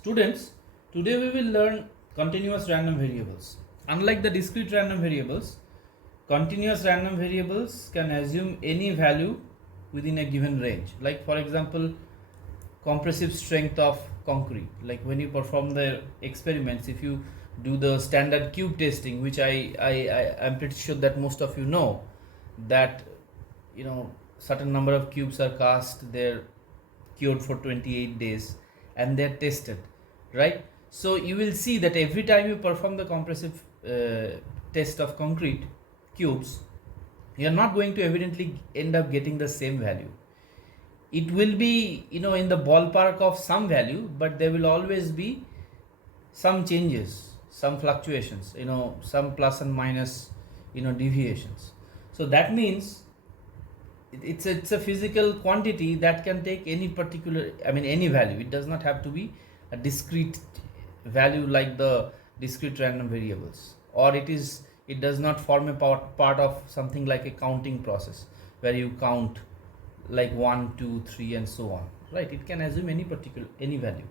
Students, today we will learn continuous random variables. Unlike the discrete random variables, continuous random variables can assume any value within a given range. Like for example, compressive strength of concrete. Like when you perform the experiments, if you do the standard cube testing, which I'm pretty sure that most of you know, that certain number of cubes are cast, they're cured for 28 days and they're tested, right? So you will see that every time you perform the compressive test of concrete cubes, you are not going to evidently end up getting the same value. It will be in the ballpark of some value, but there will always be some changes, some fluctuations, some plus and minus deviations. So that means it's a physical quantity that can take any particular, any value. It does not have to be a discrete value like the discrete random variables, or it does not form a part of something like a counting process where you count like 1, 2, 3 and so on, right? It can assume any value.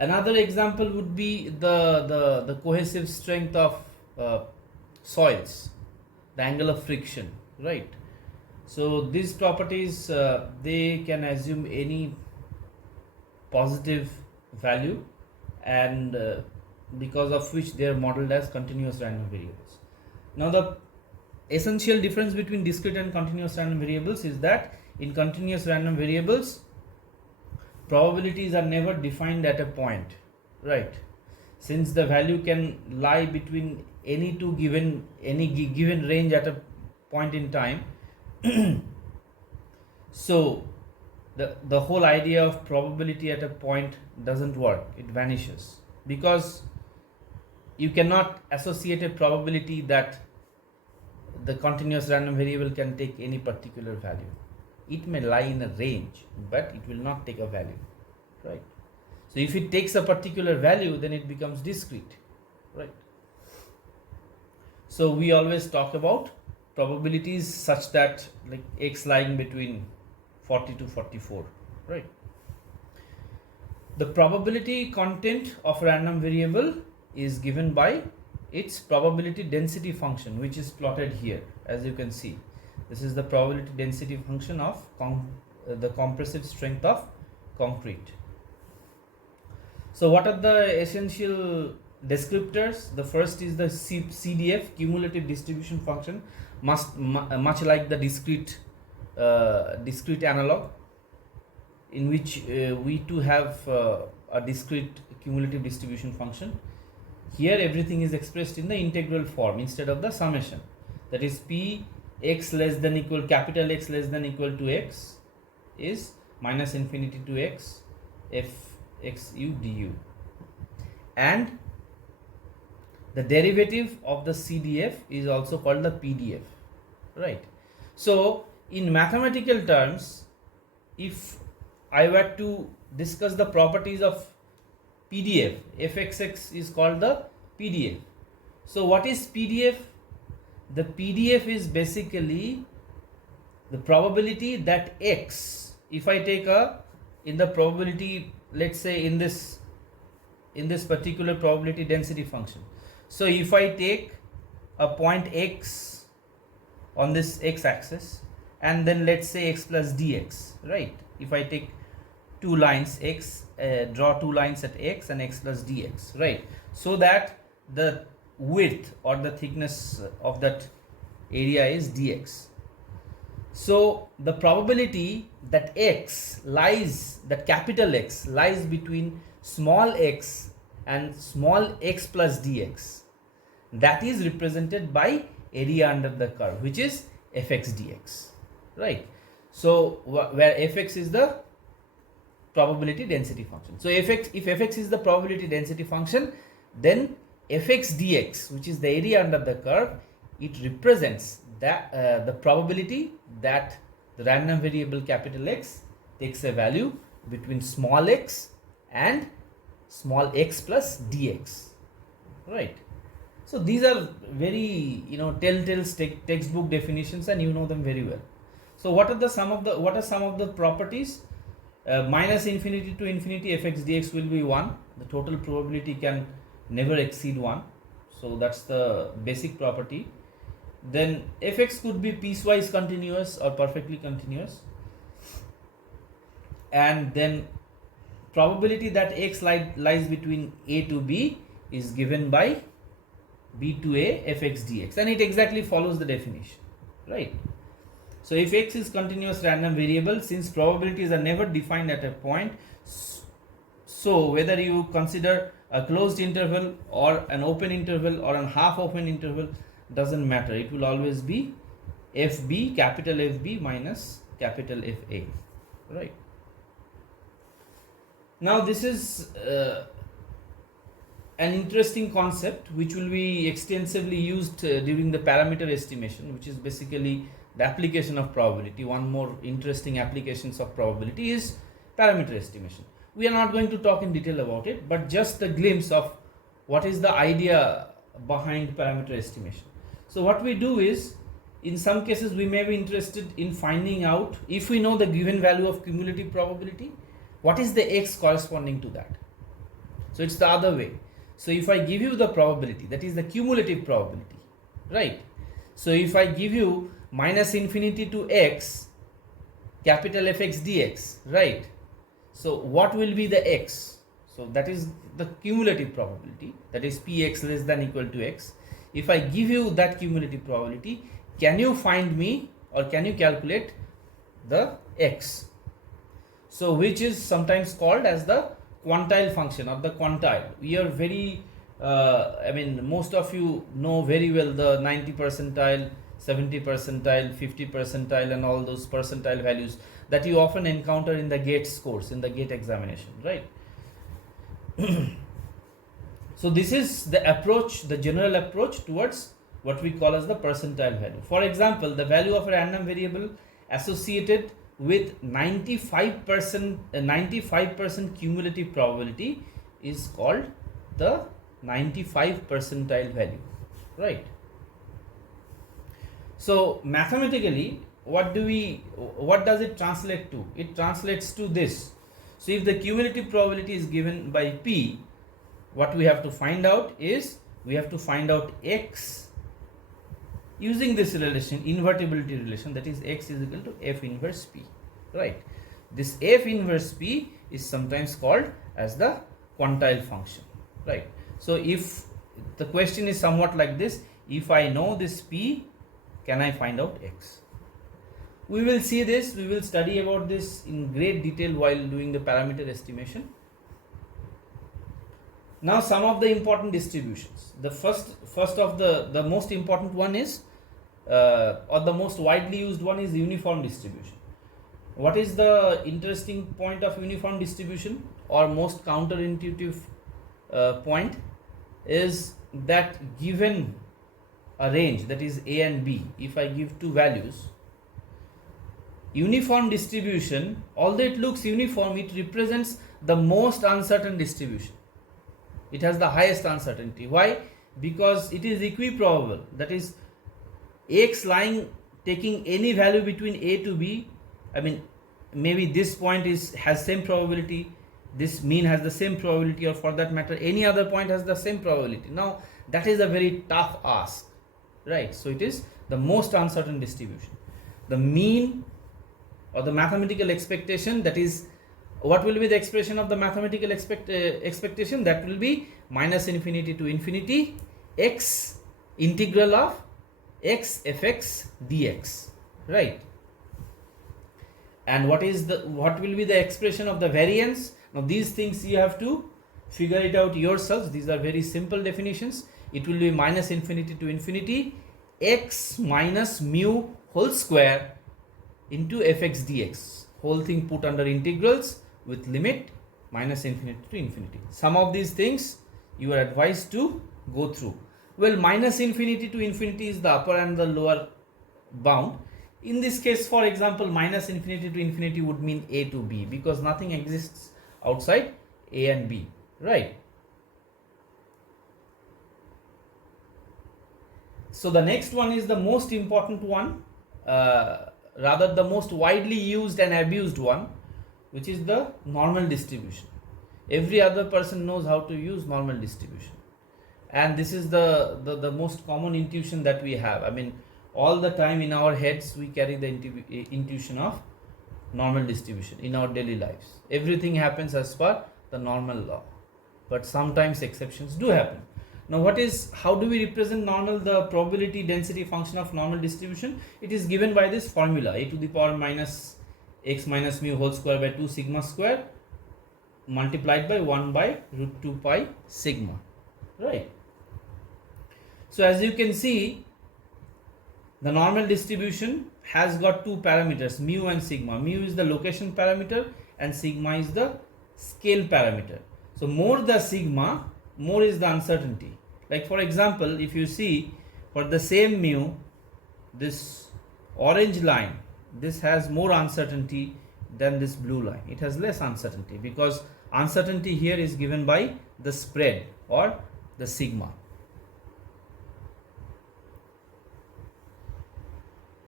Another example would be the cohesive strength of soils, the angle of friction, right? So these properties, they can assume any positive value, and because of which they are modeled as continuous random variables. Now the essential difference between discrete and continuous random variables is that in continuous random variables, probabilities are never defined at a point, right? Since the value can lie between any given range at a point in time, so the whole idea of probability at a point doesn't work. It vanishes, because you cannot associate a probability that the continuous random variable can take any particular value. It may lie in a range, but it will not take a value, right? So if it takes a particular value, then it becomes discrete, right? So we always talk about probabilities such that, like, x lying between 40 to 44, right? The probability content of a random variable is given by its probability density function, which is plotted here. As you can see, this is the probability density function of the compressive strength of concrete. So what are the essential descriptors? The first is the CDF, cumulative distribution function, much like the discrete analog, in which we too have a discrete cumulative distribution function. Here everything is expressed in the integral form instead of the summation. That is, p x less than equal, capital X less than equal to x is minus infinity to x f x u du, and the derivative of the CDF is also called the PDF, right? So in mathematical terms, if I were to discuss the properties of PDF, fxx is called the PDF. So what is PDF? The PDF is basically the probability that x, if I take in the probability, let's say in this particular probability density function. So if I take a point x on this x axis, and then let's say x plus dx, right? If I take two lines x, draw two lines at x and x plus dx, right? So that the width or the thickness of that area is dx. So the probability that that capital X lies between small x and small x plus dx, that is represented by area under the curve, which is fx dx, right? So where fx is the probability density function. So if fx is the probability density function, then fx dx, which is the area under the curve, it represents that the probability that the random variable capital X takes a value between small x and small x plus dx, right? So these are very telltale textbook definitions, and you know them very well. So what are some of the properties? minus infinity to infinity fx dx will be 1. The total probability can never exceed 1. So that's the basic property. Then fx could be piecewise continuous or perfectly continuous. And then probability that x lies between a to b is given by b to a fx dx, and it exactly follows the definition, right? So if x is continuous random variable, since probabilities are never defined at a point, so whether you consider a closed interval or an open interval or a half open interval, doesn't matter, it will always be fb, capital fb minus capital fa, right? Now this is an interesting concept which will be extensively used during the parameter estimation, which is basically the application of probability. One more interesting applications of probability is parameter estimation. We are not going to talk in detail about it, but just a glimpse of what is the idea behind parameter estimation. So what we do is, in some cases we may be interested in finding out, if we know the given value of cumulative probability, what is the x corresponding to that. So it's the other way. So if I give you the probability, that is the cumulative probability, right? So if I give you minus infinity to x, capital fx dx, right? So what will be the x? So that is the cumulative probability, that is px less than equal to x. If I give you that cumulative probability, can you find me, or can you calculate the x? So which is sometimes called as the quantile function or the quantile. We are very, most of you know very well the 90 percentile, 70 percentile, 50 percentile and all those percentile values that you often encounter in the GATE scores, in the GATE examination, right? So this is the approach, the general approach towards what we call as the percentile value. For example, the value of a random variable associated with 95% cumulative probability is called the 95 percentile value, right? So mathematically, what does it translate to? It translates to this. So if the cumulative probability is given by p, what we have to find out is, we have to find out x using this relation, invertibility relation, that is x is equal to f inverse p, right? This f inverse p is sometimes called as the quantile function, right? So if the question is somewhat like this, if I know this p, can I find out x? We will see this, we will study about this in great detail while doing the parameter estimation. Now some of the important distributions. The first of the most important one is, or the most widely used one is uniform distribution. What is the interesting point of uniform distribution, or most counterintuitive point, is that given a range, that is a and b, if I give two values, uniform distribution, although it looks uniform, it represents the most uncertain distribution. It has the highest uncertainty. Why? Because it is equiprobable, that is x taking any value between a to b. Maybe this point has same probability, this mean has the same probability, or for that matter any other point has the same probability. Now that is a very tough ask, right? So it is the most uncertain distribution. The mean or the mathematical expectation, that is, what will be the expression of the mathematical expectation? That will be minus infinity to infinity x integral of x fx dx, right? And what will be the expression of the variance? Now these things you have to figure it out yourselves. These are very simple definitions. It will be minus infinity to infinity x minus mu whole square into fx dx, whole thing put under integrals with limit minus infinity to infinity. Some of these things you are advised to go through. Well, minus infinity to infinity is the upper and the lower bound. In this case, for example, minus infinity to infinity would mean a to b, because nothing exists outside a and b, right? So the next one is the most important one, rather the most widely used and abused one. which is the normal distribution. Every other person knows how to use normal distribution, and this is the most common intuition that we have. I mean, all the time in our heads we carry the intuition of normal distribution in our daily lives. Everything happens as per the normal law, but sometimes exceptions do happen. Now how do we represent normal, the probability density function of normal distribution? It is given by this formula, a to the power minus x minus mu whole square by 2 sigma square multiplied by 1 by root 2 pi sigma, right? So as you can see, the normal distribution has got two parameters, mu and sigma. Mu is the location parameter and sigma is the scale parameter. So more the sigma, more is the uncertainty. Like for example, if you see for the same mu, this orange line, this has more uncertainty than this blue line. It has less uncertainty because uncertainty here is given by the spread or the sigma.